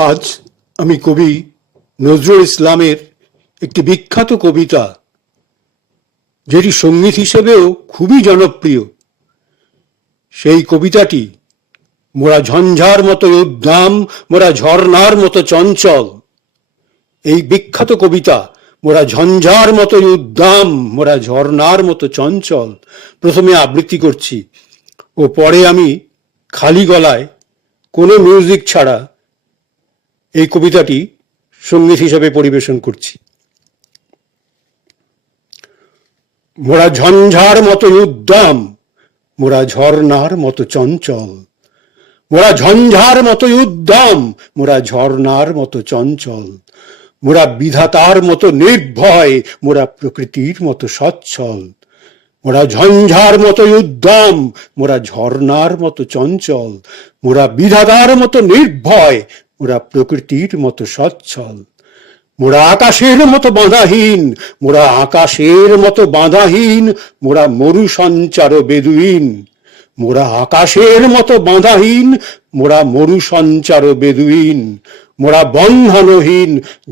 আজ আমি কবি নজরুল ইসলামের একটি বিখ্যাত কবিতা, যেটি সঙ্গীত হিসেবেও খুবই জনপ্রিয়, সেই কবিতাটি মোরা ঝঞ্ঝার মতো উদ্দাম, মোরা ঝর্ণার মতো চঞ্চল। এই বিখ্যাত কবিতা মোরা ঝঞ্ঝার মতো উদ্দাম, মোরা ঝর্ণার মতো চঞ্চল প্রথমে আবৃত্তি করছি ও পরে আমি খালি গলায় কোনো মিউজিক ছাড়া এই কবিতাটি সঙ্গীত হিসেবে পরিবেশন করছি। মোরা ঝঞ্ঝার মতো উদ্দাম, মোরা ঝর্ণার মতো চঞ্চল। মোরা ঝঞ্ঝার মতো উদ্দাম, মোরা ঝর্ণার মতো চঞ্চল। মোরা বিধাতার মতো নির্ভয়, মোরা প্রকৃতির মতো সচ্ছল। মোরা ঝঞ্ঝার মতো উদ্দাম, মোরা ঝর্ণার মতো চঞ্চল। মোরা বিধাতার মতো নির্ভয়, মোরা প্রকৃতির মতো সচ্ছল। মোরা আকাশের মতো বাঁধাহীন, মোরা আকাশের মতো বাঁধাহীন। মোরা মরু সঞ্চার বেদুইন। মোরা আকাশের মতো বাঁধাহীন, মোরা মরু সঞ্চার বেদুইন। মোরা বন্ধনহীন,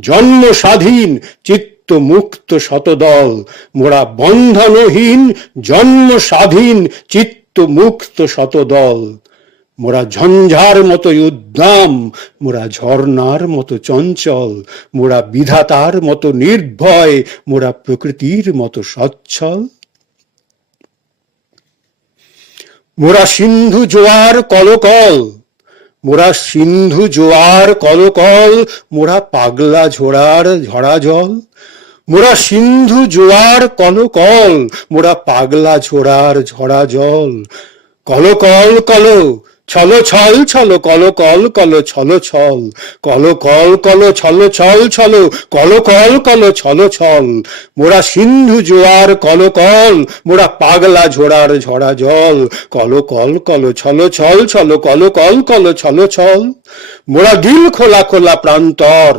জন্ম স্বাধীন, চিত্ত মুক্ত শতদল। মোরা বন্ধনহীন, জন্ম স্বাধীন, চিত্ত মুক্ত শতদল। মোরা ঝঞ্ঝার মতো উদ্দাম, মোরা ঝর্ণার মতো চঞ্চল। মোরা বিধাতার মতো নির্ভয়, মোরা প্রকৃতির মতো সচ্ছল। মোরা সিন্ধু জোয়ার কলকল, মোরা সিন্ধু জোয়ার কলকল। মোরা পাগলা ঝোড়ার ঝরা জল। মোরা সিন্ধু জোয়ার কলকল, মোরা পাগলা ঝোড়ার ঝরা জল। কল কল কল ছল ছল ছল, কল কল কল ছল ছল। কল কল কল ছল ছল ছল, কল কল কল ছল ছল। মোরা সিন্ধু জোয়ার কল কল, মোরা পাগলা ঝোড়ার ঝরা জল। কল কল কল ছল ছল ছল, কল কল কল ছল ছল। মোরা দিল খোলা খোলা প্রান্তর,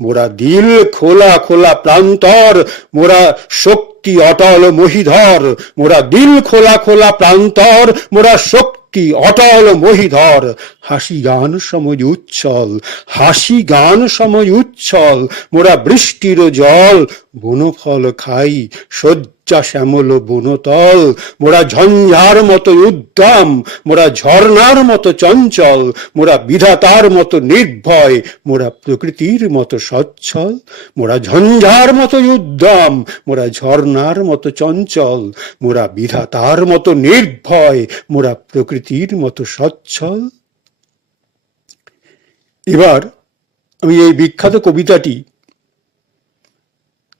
মোরা দিল খোলা খোলা প্রান্তর। মোরা শক্তি অটল মহিধর, মোরা দিল খোলা খোলা প্রান্তর। মোরা শক্তি অটল মহিধর। হাসি গান সময় উচ্ছল, হাসি গান সময় উচ্ছল। মোরা বৃষ্টির জল, বনফল খাই, শয্যা শ্যামল বনতল। মোরা ঝঞ্ঝার মতো উদ্দাম, মোরা ঝর্ণার মতো চঞ্চল। মোরা বিধাতার মতো নির্ভয়, মোরা প্রকৃতির মতো সচ্ছল। মোরা ঝঞ্ঝার মতো উদ্দাম, মোরা ঝর্ণার মতো চঞ্চল। মোরা বিধাতার মতো নির্ভয়, মোরা প্রকৃতির মতো সচ্ছল। এবার আমি এই বিখ্যাত কবিতাটি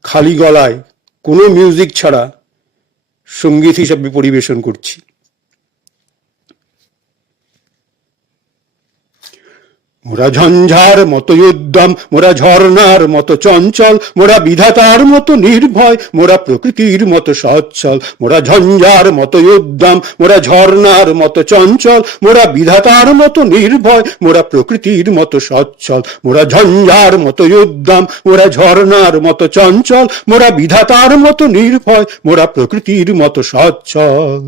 খালি গলায় কোনো মিউজিক ছাড়া সঙ্গীত হিসাবে পরিবেশন করছি। মোরা ঝঞ্ঝার মতো উদ্দাম, মোরা ঝর্ণার মতো চঞ্চল। মোরা বিধাতার মতো নির্ভয়, মোরা প্রকৃতির মতো সচ্ছল। মোরা ঝঞ্ঝার মতো উদ্দাম, মোরা ঝর্ণার মতো চঞ্চল। মোরা বিধাতার মতো নির্ভয়, মোরা প্রকৃতির মতো সচ্ছল। মোরা ঝঞ্ঝার মতো উদ্দাম, মোরা ঝর্ণার মতো চঞ্চল। মোরা বিধাতার মতো নির্ভয়, মোরা প্রকৃতির মতো সচ্ছল।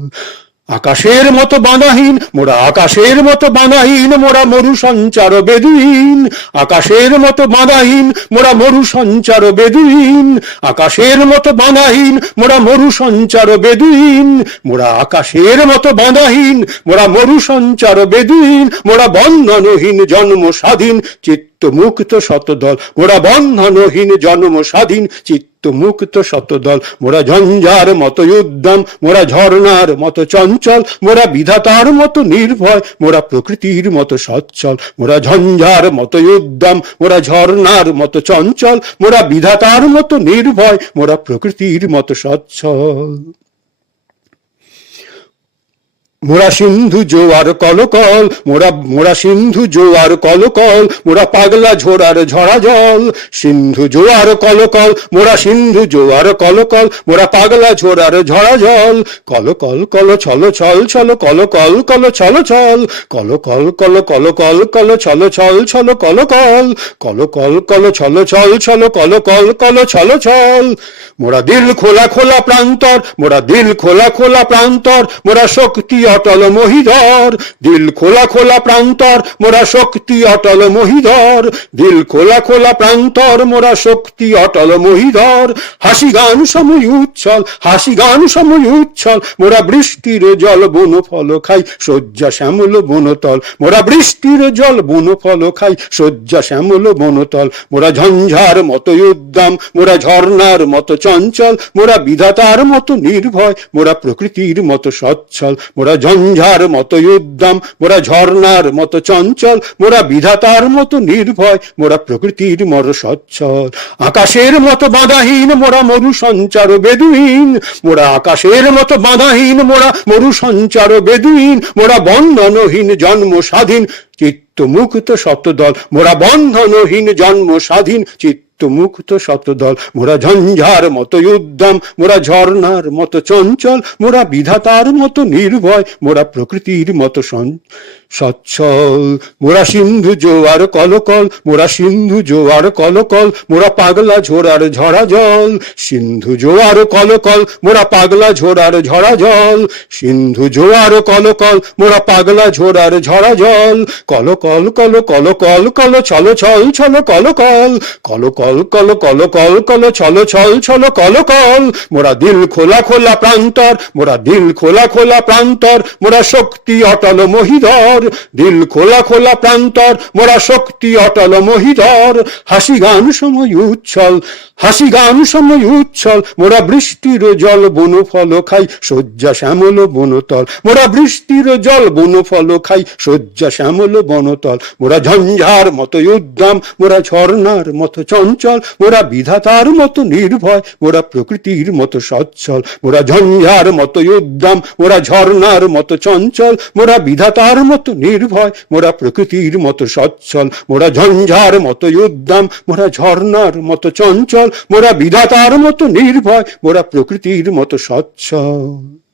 আকাশের মতো বাঁধাহীন, মোরা আকাশের মতো বাঁধাহীন। মোরা মরু সঞ্চার বেদুইন। আকাশের মতো বাঁধাহীন, মোরা মরু সঞ্চার বেদুইন। আকাশের মতো বাঁধাহীন, মোরা মরু সঞ্চার বেদুইন। মোরা আকাশের মতো বাঁধাহীন, মোরা মরু সঞ্চার বেদুইন। মোরা বন্ধনহীন, জন্ম স্বাধীন, চিত্ত মুক্ত শতদল। মোরা বন্ধনহীন, জন্ম স্বাধীন, চিত্ত মুক্ত শতদল। মোরা ঝঞ্ঝার মতো উদ্দাম, মোরা ঝর্ণার মতো চঞ্চল। মোরা বিধাতার মতো নির্ভয়, মোরা প্রকৃতির মতো সচ্ছল। মোরা ঝঞ্ঝার মতো উদ্দাম, মোরা ঝর্ণার মতো চঞ্চল। মোরা বিধাতার মতো নির্ভয়, মোরা প্রকৃতির মতো সচ্ছল। মোরা সিন্ধু জোয়ার কলকল, মোরা সিন্ধু জোয়ার কলকল। মোরা পাগলা ঝোড়ার ঝরা জল। সিন্ধু জোয়ার কলকল, মোরা সিন্ধু জোয়ার কলকল। মোরা পাগলা ঝোড়ার ঝরা জল। কল কল কল ছল ছল ছল, কল কল কল ছল ছল। Call call call call call call ছল ছল ছল, call call call call call ছল ছল ছল, কল কল কল ছল ছল। মোরা দিল খোলা খোলা প্রান্তর, মোরা দিল খোলা খোলা প্রান্তর। মোরা শক্তি অটল মহিধর, দিল খোলা খোলা প্রান্তর মোরা শক্তি অটল মহিধর, দিল খোলা খোলা প্রান্তর মোরা শক্তি অটল মহিধর। হাসি গান সময় উচ্ছল, হাসি গান সময় উচ্ছল, মোরা বৃষ্টির জল বন ফল খাই, শয্যা শ্যামল বনতল, মোরা বৃষ্টির জল বন ফল খাই, শয্যা শ্যামল বনতল। মোরা ঝঞ্ঝার মতো উদ্দাম, মোরা ঝর্ণার মতো চঞ্চল, মোরা বিধাতার মতো নির্ভয়, মোরা প্রকৃতির মতো সচ্ছল। মোরা ঝঞ্ঝার মতো উদ্দাম, মোরা ঝর্ণার মতো চঞ্চল, মোরা বিধাতার মতো নির্ভয়, মোরা প্রকৃতির মতো সচ্ছল। আকাশের মতো বাধাহীন মোরা মরু সঞ্চার বেদুইন, মোরা আকাশের মতো বাধাহীন মোরা মরু সঞ্চার বেদুইন, মোরা বন্ধনহীন জন্ম স্বাধীন চিত্ত মুক্ত শতদল, মোরা বন্ধনহীন জন্ম স্বাধীন চিত্ত মুক্ত শতদল। মোরা ঝঞ্ঝার মতো উদ্দাম, মোরা ঝর্ণার মতো চঞ্চল, মোরা বিধাতার মতো নির্ভয়, মোরা প্রকৃতির মতো সচ্ছল। মোরা সিন্ধু জোয়ার কলকল, মোরা সিন্ধু জোয়ার কলকল, মোরা পাগলা ঝোড়ার ঝরা জল, সিন্ধু জোয়ার কলকল, মোরা পাগলা ঝোড়ার ঝরা জল, সিন্ধু জোয়ার কলকল, মোরা পাগলা ঝোড়ার ঝরা জল। কলকল কল কলকল কল ছল ছল ছল কলকল, কলকল কল কলকল কল ছল ছল ছল কলকল। মোরা দিল খোলা খোলা প্রান্তর, মোরা দিল খোলা খোলা প্রান্তর, মোরা শক্তি অটল মহিধর, দিল খোলা খোলা প্রান্তর, মোরা শক্তি অটল মহিধর। হাসি গান সময় উচ্ছল, হাসি গান সময় উচ্ছল, মোরা বৃষ্টির জল বন ফল খাই, শয্যা শ্যামল বনতল, মোরা বৃষ্টির জল বন ফল খাই, শয্যা শ্যামল বনতল। মোরা ঝঞ্ঝার মতো উদ্দাম, মোরা ঝর্ণার মতো চঞ্চল, মোরা বিধাতার মতো নির্ভয়, মোরা প্রকৃতির মতো সচ্ছল। মোরা ঝঞ্ঝার মতো উদ্দাম, মোরা ঝর্ণার মতো চঞ্চল, মোরা বিধাতার মতো নির্ভয়, মোরা প্রকৃতির মতো সচ্ছল। মোরা ঝঞ্ঝার মতো উদ্দাম, মোরা ঝর্ণার মতো চঞ্চল, মোরা বিধাতার মতো নির্ভয়, মোরা প্রকৃতির মতো সচ্ছল।